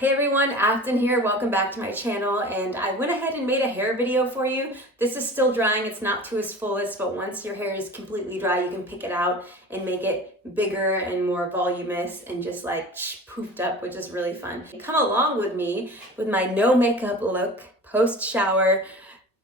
Hey everyone, Afton here. Welcome back to my channel, and I went ahead and made a hair video for you. This is still drying. It's not to its fullest, but once your hair is completely dry, you can pick it out and make it bigger and more voluminous and just like poofed up, which is really fun. Come along with me with my no makeup look post shower,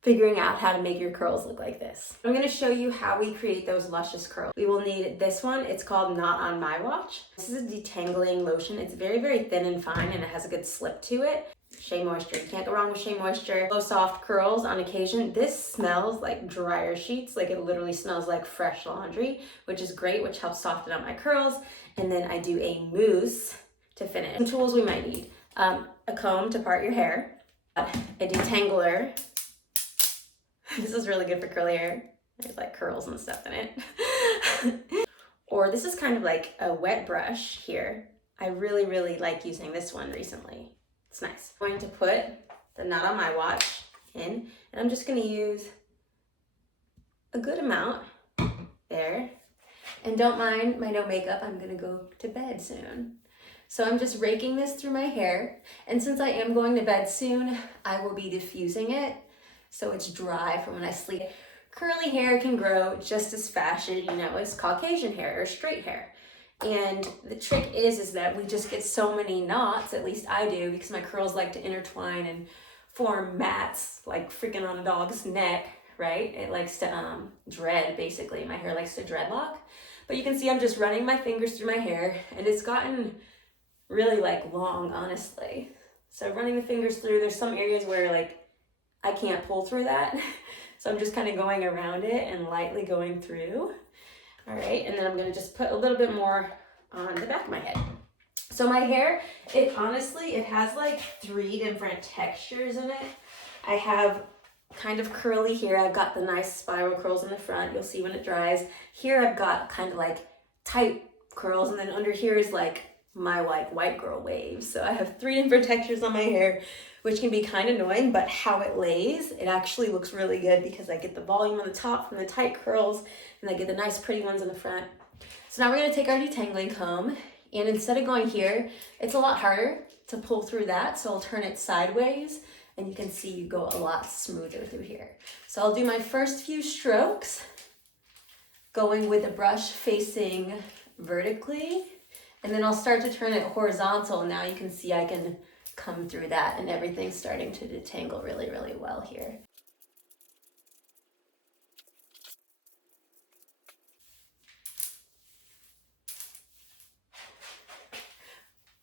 figuring out how to make your curls look like this. I'm gonna show you how we create those luscious curls. We will need this one. It's called Not On My Watch. This is a detangling lotion. It's very, very thin and fine, and it has a good slip to it. Shea Moisture, you can't go wrong with Shea Moisture. Low soft curls on occasion. This smells like dryer sheets. Like it literally smells like fresh laundry, which is great, which helps soften up my curls. And then I do a mousse to finish. Some tools we might need. A comb to part your hair, a detangler. This is really good for curly hair. There's like curls and stuff in it. Or this is kind of like a wet brush here. I really, really like using this one recently. It's nice. I'm going to put the Not On My Watch in, and I'm just gonna use a good amount there. And don't mind my no makeup, I'm gonna go to bed soon. So I'm just raking this through my hair. And since I am going to bed soon, I will be diffusing it so it's dry for when I sleep. Curly hair can grow just as fast, as Caucasian hair or straight hair. And the trick is that we just get so many knots, at least I do, because my curls like to intertwine and form mats like freaking on a dog's neck, right? It likes to dread, basically. My hair likes to dreadlock. But you can see I'm just running my fingers through my hair, and it's gotten really like long, honestly. So running the fingers through, there's some areas where like I can't pull through that. So I'm just kind of going around it and lightly going through. All right, and then I'm gonna just put a little bit more on the back of my head. So my hair, it has like 3 different textures in it. I have kind of curly here. I've got the nice spiral curls in the front. You'll see when it dries. Here I've got kind of like tight curls, and then under here is like my white girl waves. So I have 3 different textures on my hair, which can be kind of annoying, but how it lays, it actually looks really good because I get the volume on the top from the tight curls, and I get the nice pretty ones in the front. So now we're gonna take our detangling comb, and instead of going here, it's a lot harder to pull through that, so I'll turn it sideways, and you can see you go a lot smoother through here. So I'll do my first few strokes, going with the brush facing vertically, and then I'll start to turn it horizontal. Now you can see I can come through that, and everything's starting to detangle really, really well here.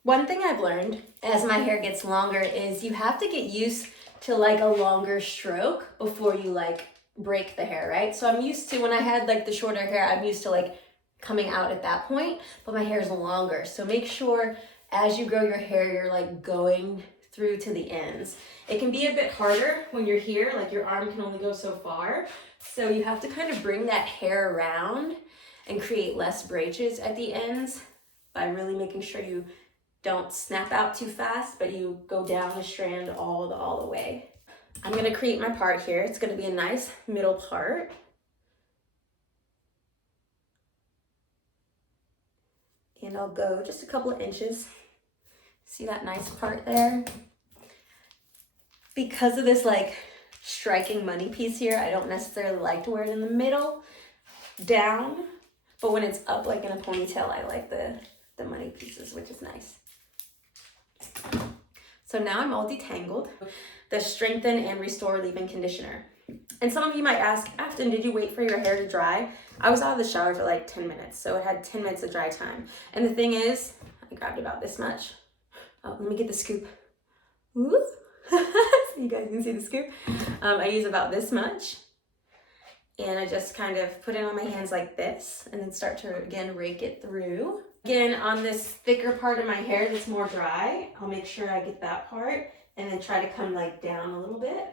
One thing I've learned as my hair gets longer is you have to get used to like a longer stroke before you like break the hair, right? So I'm used to, when I had like the shorter hair, I'm used to like coming out at that point, but my hair is longer. So make sure as you grow your hair, you're like going through to the ends. It can be a bit harder when you're here, like your arm can only go so far. So you have to kind of bring that hair around and create less breakages at the ends by really making sure you don't snap out too fast, but you go down the strand all the way. I'm gonna create my part here. It's gonna be a nice middle part. And I'll go just a couple of inches. See that nice part there? Because of this like striking money piece here, I don't necessarily like to wear it in the middle, down, but when it's up like in a ponytail, I like the money pieces, which is nice. So now I'm all detangled. The Strengthen and Restore Leave-In Conditioner. And some of you might ask, Afton, did you wait for your hair to dry? I was out of the shower for like 10 minutes, so it had 10 minutes of dry time. And the thing is, I grabbed about this much. Oh, let me get the scoop. Whoop. So you guys can see the scoop. I use about this much. And I just kind of put it on my hands like this, and then start to, again, rake it through. Again, on this thicker part of my hair that's more dry, I'll make sure I get that part, and then try to come like down a little bit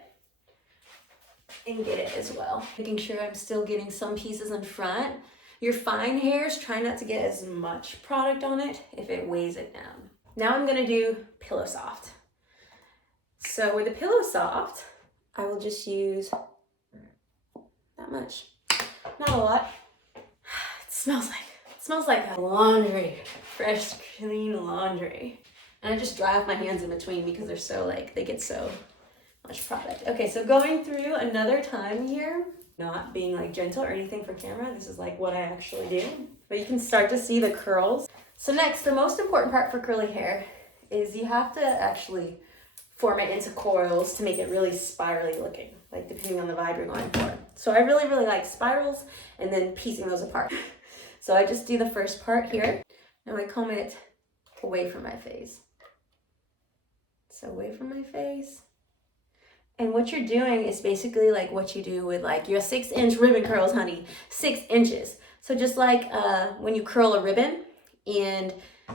and get it as well. Making sure I'm still getting some pieces in front. Your fine hairs, try not to get as much product on it if it weighs it down. Now I'm gonna do Pillow Soft. So with the Pillow Soft, I will just use that much. Not a lot. It smells like laundry, fresh, clean laundry. And I just dry off my hands in between because they're so like, they get so much product. Okay, so going through another time here, not being like gentle or anything for camera. This is like what I actually do. But you can start to see the curls. So next, the most important part for curly hair is you have to actually form it into coils to make it really spirally looking, like depending on the vibe you're going for. So I really like spirals and then piecing those apart. So I just do the first part here. Now I comb it away from my face. So away from my face. And what you're doing is basically like what you do with like your 6-inch ribbon curls, honey, 6 inches. So just like when you curl a ribbon and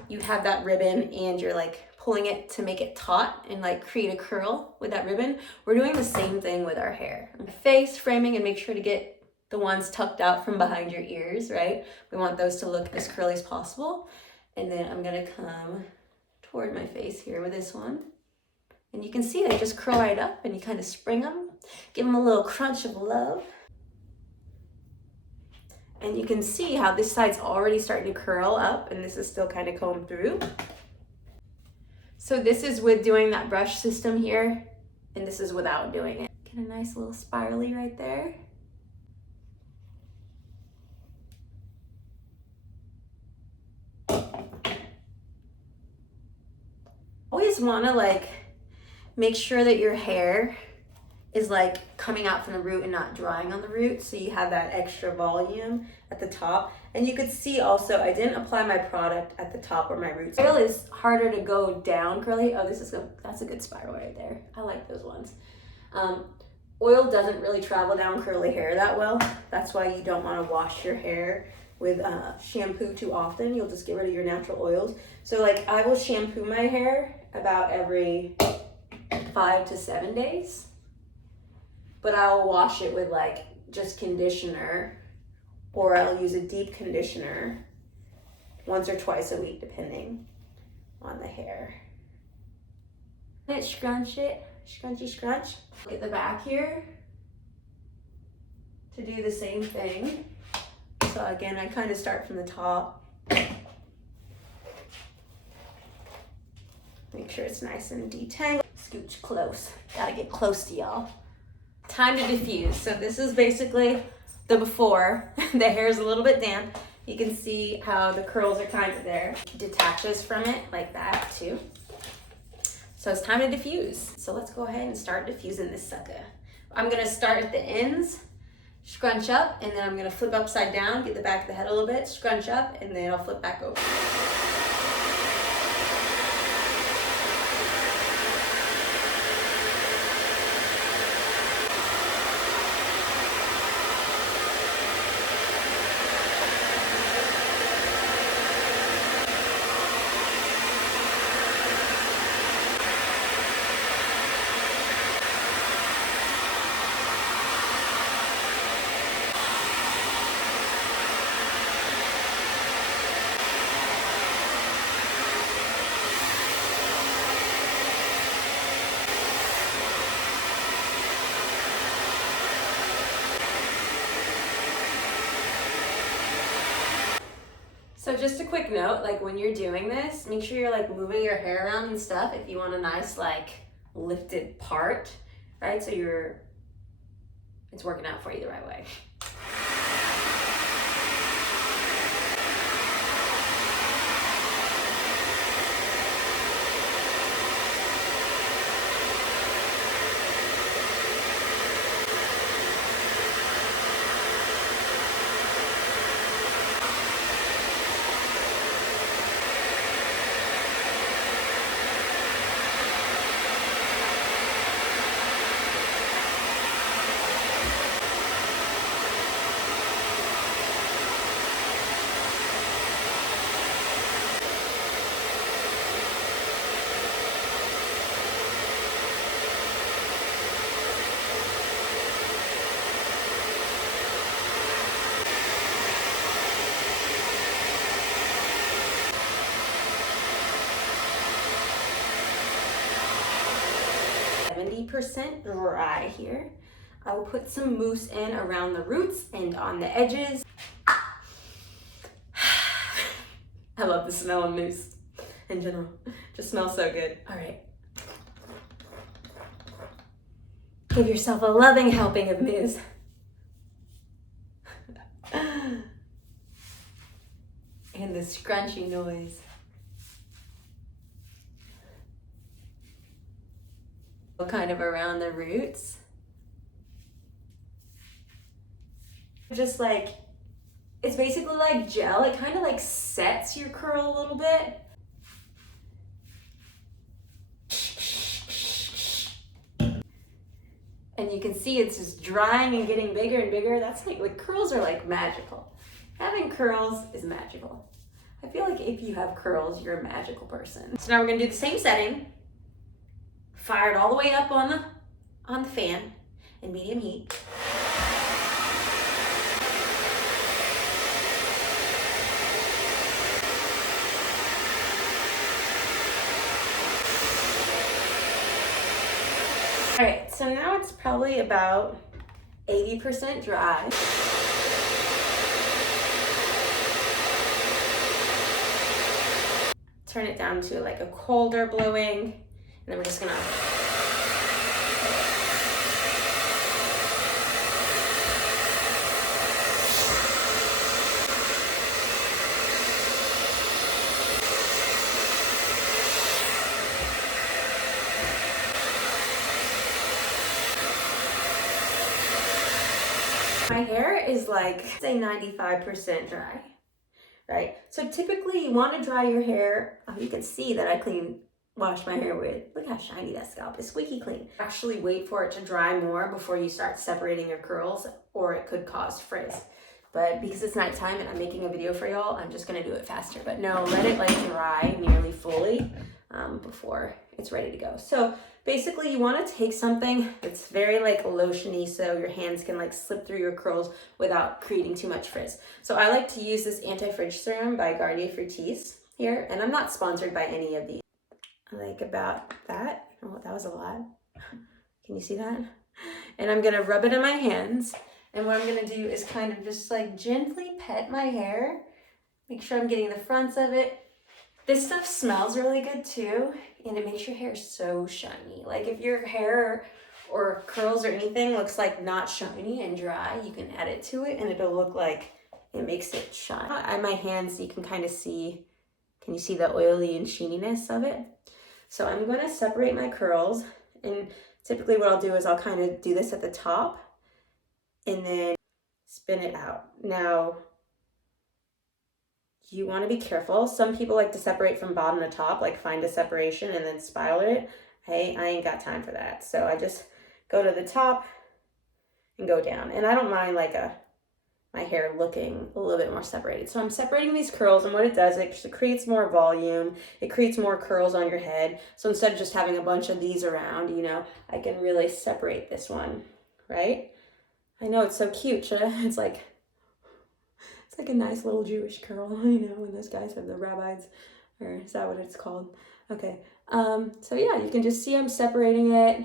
you have that ribbon and you're like pulling it to make it taut and like create a curl with that ribbon, we're doing the same thing with our hair. Face framing, and make sure to get the ones tucked out from behind your ears, right? We want those to look as curly as possible. And then I'm gonna come toward my face here with this one. And you can see they just curl right up and you kind of spring them, give them a little crunch of love. And you can see how this side's already starting to curl up and this is still kind of combed through. So this is with doing that brush system here, and this is without doing it. Get a nice little spirally right there. Always wanna like make sure that your hair is like coming out from the root and not drying on the root, so you have that extra volume at the top. And you could see also, I didn't apply my product at the top where my roots. Oil is harder to go down curly. Oh, that's a good spiral right there. I like those ones. Oil doesn't really travel down curly hair that well. That's why you don't want to wash your hair with shampoo too often. You'll just get rid of your natural oils. So like I will shampoo my hair about every 5 to 7 days. But I'll wash it with like just conditioner, or I'll use a deep conditioner once or twice a week, depending on the hair. Scrunch it, scrunchy scrunch. Get the back here to do the same thing. So again, I kind of start from the top. Make sure it's nice and detangled. Scooch close, gotta get close to y'all. Time to diffuse. So this is basically the before. The hair is a little bit damp. You can see how the curls are kind of there. Detaches from it like that too. So it's time to diffuse. So let's go ahead and start diffusing this sucker. I'm gonna start at the ends, scrunch up, and then I'm gonna flip upside down, get the back of the head a little bit, scrunch up, and then I'll flip back over. So just a quick note, like when you're doing this, make sure you're like moving your hair around and stuff if you want a nice like lifted part, right? So it's working out for you the right way. % dry here. I will put some mousse in around the roots and on the edges. I love the smell of mousse. in general. Just smells so good. All right. Give yourself a loving helping of mousse. And the scrunchy noise. Kind of around the roots. Just like, it's basically like gel. It kind of like sets your curl a little bit. And you can see it's just drying and getting bigger and bigger. That's like curls are like magical. Having curls is magical. I feel like if you have curls, you're a magical person. So now we're gonna do the same setting. Fire it all the way up on the fan in medium heat. All right, so now it's probably about 80% dry. Turn it down to like a colder blowing, and then we're just gonna my hair is like, say 95% dry, right? So typically you want to dry your hair. Oh, you can see that I wash my hair with, look how shiny that scalp is, squeaky clean. Actually wait for it to dry more before you start separating your curls, or it could cause frizz. But because it's nighttime and I'm making a video for y'all, I'm just gonna do it faster. But no, let it like dry nearly fully before it's ready to go. So basically you wanna take something that's very like lotiony so your hands can like slip through your curls without creating too much frizz. So I like to use this anti-frizz serum by Garnier Fructis here, and I'm not sponsored by any of these. I like about that. Oh, that was a lot. Can you see that? And I'm gonna rub it in my hands. And what I'm gonna do is kind of just like gently pet my hair. Make sure I'm getting the fronts of it. This stuff smells really good too, and it makes your hair so shiny. Like if your hair or curls or anything looks like not shiny and dry, you can add it to it and it'll look like it makes it shine. On my hands, you can kind of see, can you see the oily and sheeniness of it? So I'm gonna separate my curls, and typically what I'll do is I'll kind of do this at the top and then spin it out. Now, you want to be careful. Some people like to separate from bottom to top, like find a separation and then spiral it. Hey, I ain't got time for that. So I just go to the top and go down. And I don't mind like my hair looking a little bit more separated. So I'm separating these curls, and what it does, it creates more volume. It creates more curls on your head. So instead of just having a bunch of these around, you know, I can really separate this one, right? I know it's so cute. It's like a nice little Jewish curl, you know, when those guys have the rabbis, or is that what it's called? Okay. So yeah, you can just see I'm separating it.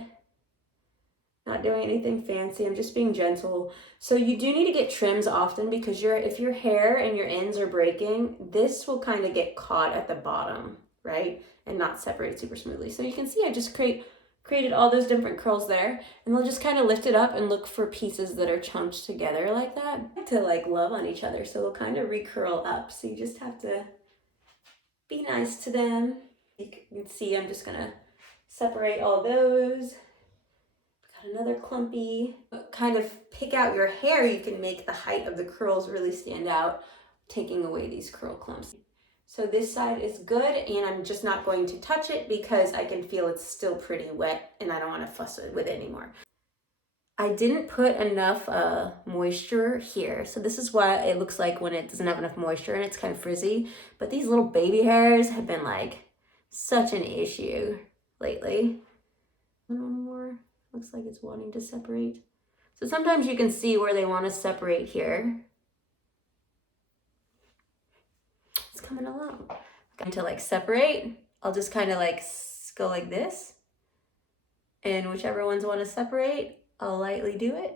Not doing anything fancy. I'm just being gentle. So you do need to get trims often, because if your hair and your ends are breaking, this will kind of get caught at the bottom, right? And not separate super smoothly. So you can see I just created all those different curls there, and they'll just kind of lift it up and look for pieces that are chunked together like that to like love on each other. So they'll kind of recurl up. So you just have to be nice to them. You can see I'm just gonna separate all those. Got another clumpy. Kind of pick out your hair. You can make the height of the curls really stand out, taking away these curl clumps. So this side is good, and I'm just not going to touch it because I can feel it's still pretty wet and I don't want to fuss with it anymore. I didn't put enough moisture here. So this is what it looks like when it doesn't have enough moisture and it's kind of frizzy. But these little baby hairs have been like such an issue lately. One more. Looks like it's wanting to separate. So sometimes you can see where they want to separate here. It's coming along. Going to like separate, I'll just kind of like go like this. And whichever ones want to separate, I'll lightly do it.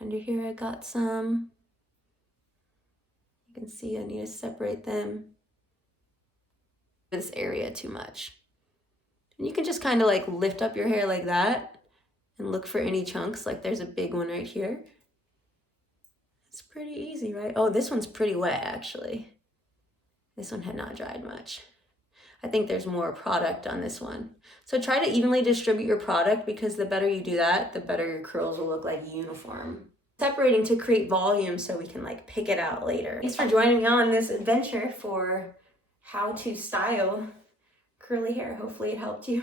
Under here I got some. You can see I need to separate them. this area too much. And you can just kind of like lift up your hair like that and look for any chunks. Like there's a big one right here. It's pretty easy, right? Oh, this one's pretty wet actually. This one had not dried much. I think there's more product on this one. So try to evenly distribute your product, because the better you do that, the better your curls will look like uniform. Separating to create volume so we can like pick it out later. Thanks for joining me on this adventure for how to style curly hair. Hopefully it helped you.